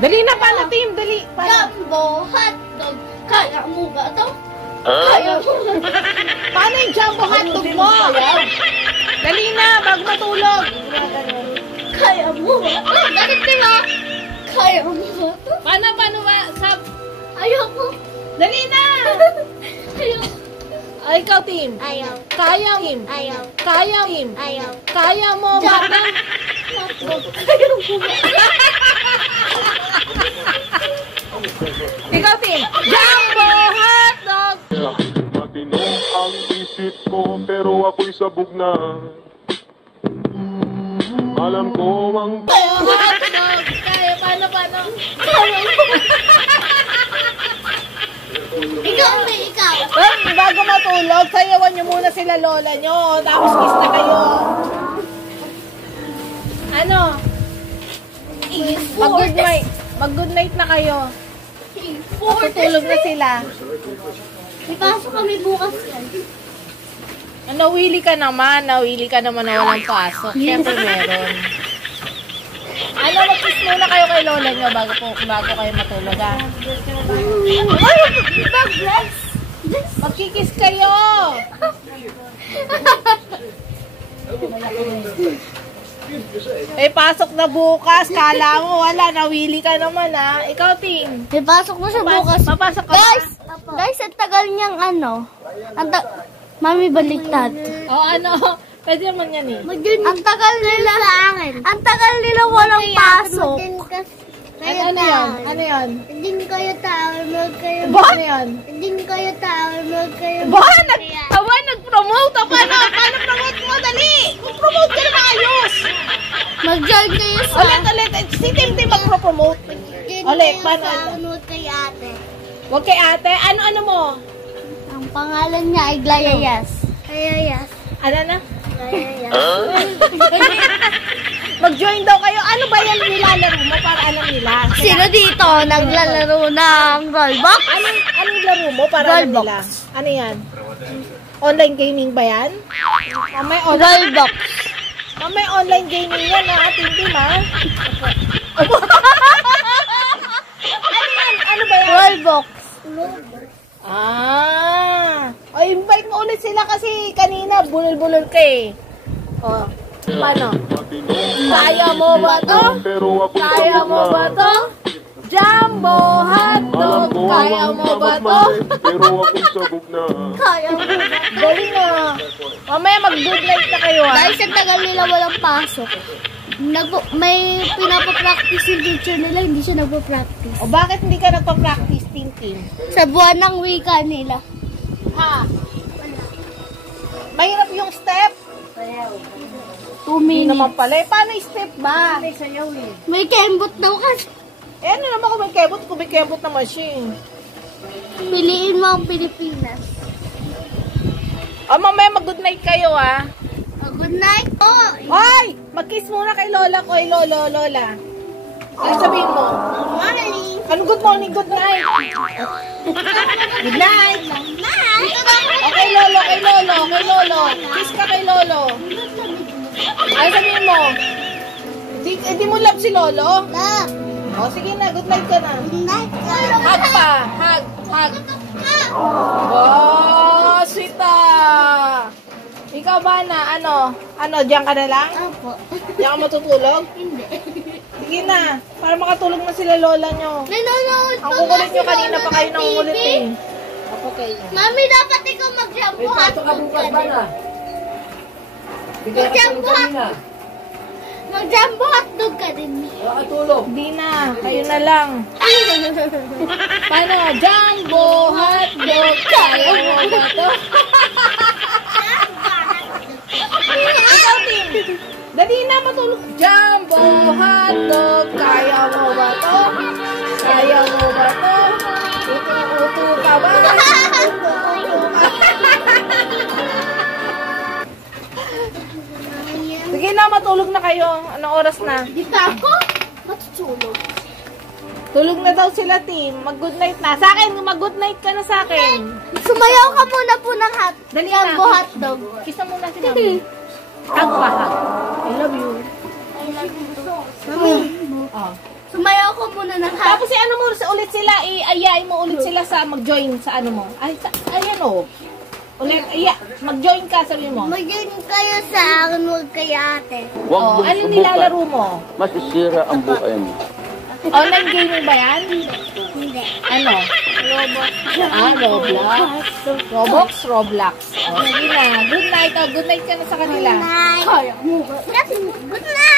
Dali na, paano team? Dali. Jumbo hotdog. Kaya mo ba ito? Kaya mo ba? Paano yung jumbo hotdog mo? Dali na, bago matulog. Kaya mo ba? Ganit nila. Kaya mo ba ito? Paano ba? Ayoko. Dali na. Ayoko. Ay, ikaw team. Ayaw. Kaya team. Ayaw. Kaya team. Ayaw. Kaya mo ba? Ayaw mo ba? Ikaw team. Jumbo hotdog. Matino ang isip ko pero ako'y sabog na. Alam ko ang Hotdog. Kaya, paano? Ikaw na ikaw. Bago matulog, sayawan nyo muna sila lola nyo. Tapos kiss na kayo. Ano? Mag-good night na kayo. Matutulog na sila. Ipasok kami bukas yan. Nawili ka naman na walang pasok. Siyempre meron. Ano, mag-kiss muna kayo kay lola nyo bago kayo matulog, ha? Magkikiss kayo! Pasok na bukas. Kala mo, wala. Nawili ka naman, ha? Ikaw, Ting. Ipasok na siya bukas. Papasok ka Guys, ang tagal niyang Mami, baliktad. Pwede naman yan, eh. Ang tagal nila sa akin. Ang tagal nila walang pasok. Ano yan? Hindi kayo tao, kayo. Ano yan? Hindi kayo tao, kayo. Nag-promote? Paano promote mo? Dali! Mag-promote ka na maayos! Mag-join kayo sa... Ulit. Si Tim mag-promote. Ulit, paano? Mag kay ate. Huwag kay ate. Ano mo? Ang pangalan niya ay Glayayas. Glayayas. Ano na? Glayayas. Mag-join daw kayo. Ano ba yan nilalaro mo para alam nila? Sino dito naglalaro ng Roblox? Anong laro mo para alam nila? Ano yan? Online gaming ba yan? Roblox. May online gaming yan, ha? Tim, ha? Ano ba yan? Roblox. Invite mo ulit sila kasi kanina bulol-bulol ka, eh. Paano? Kaya mo ba to? Kaya mo ba to? Jumbo hotdog. Kaya mo ba to? pero ako'y sabog na. Kaya mo ba? Galing na. Mamaya mag-good night na kayo, ha? Dahil sa tagal nila walang pasok. May pinapapractice yung teacher nila, hindi siya nagpa-practice. O bakit hindi ka nagpa-practice, Tintin? Sa buwan ng wika nila. Ha? Mahirap yung step? 2 Hindi minutes. naman pala. Paano yung step ba? May kembot daw kasi. Ano naman kung may kebot? Kung may kebot naman siya, eh. Piliin mo ang Pilipinas. Mamaya mag-good night kayo, ha? Good night po. Hoy! Mag-kiss muna kay lola ko, lola. Ano sabihin mo? Morning. Ano good morning, good night? Good night! Okay, lolo. Kiss ka kay lolo. Ano sabihin mo? Hindi mo love si lolo? Love. O, sige na, good night ka na. Good night. Hug pa! Hug! Oh, sweet ah! Ikaw ba na, diyan ka na lang? Opo. Diyan ka matutulog? Hindi. Sige na, para makatulog na sila lola nyo. Nanonood Ang kukulit nyo, kanina pa kayo nangungulit, eh. Mami, dapat ikaw mag-jumbo hotdog ka din. Mag-jumbo hotdog ka din. Hindi na, kayo na lang. Paano? Jumbo hotdog. Kaya mo ba to? Ikaw, Tim. Dali na, matulog. Jumbo hotdog. Kaya mo ba to? Kaya mo ba to? Utu ka ba? Sige na, matulog na kayo. Anong oras na? Di pa ako matutulog. Tulog na daw sila, Tim. Mag-good night na. Sa akin, mag-good night ka na sa akin. Sumayaw ka muna po ng Dali jumbo na. hotdog. Kisa muna si Mami. Hug pa, hug. I love you. Mami. Oh. Sumayaw ko muna ng Tapos ano mo ulit sila, iayain mo ulit sila sa mag-join sa ano mo. Ayan o. Ulit, mag-join ka, sabi mo. Mag-join kayo sa akin, huwag kayo ate. Huwag Oh, mong ano subukan. nilalaro mo? Masisira ang buhay mo. Online gaming ba yan? Hindi. Ano? Robot. Roblox. Roblox. O, sige na. Good night. O, good night ka na sa kanila. Good night. Good night.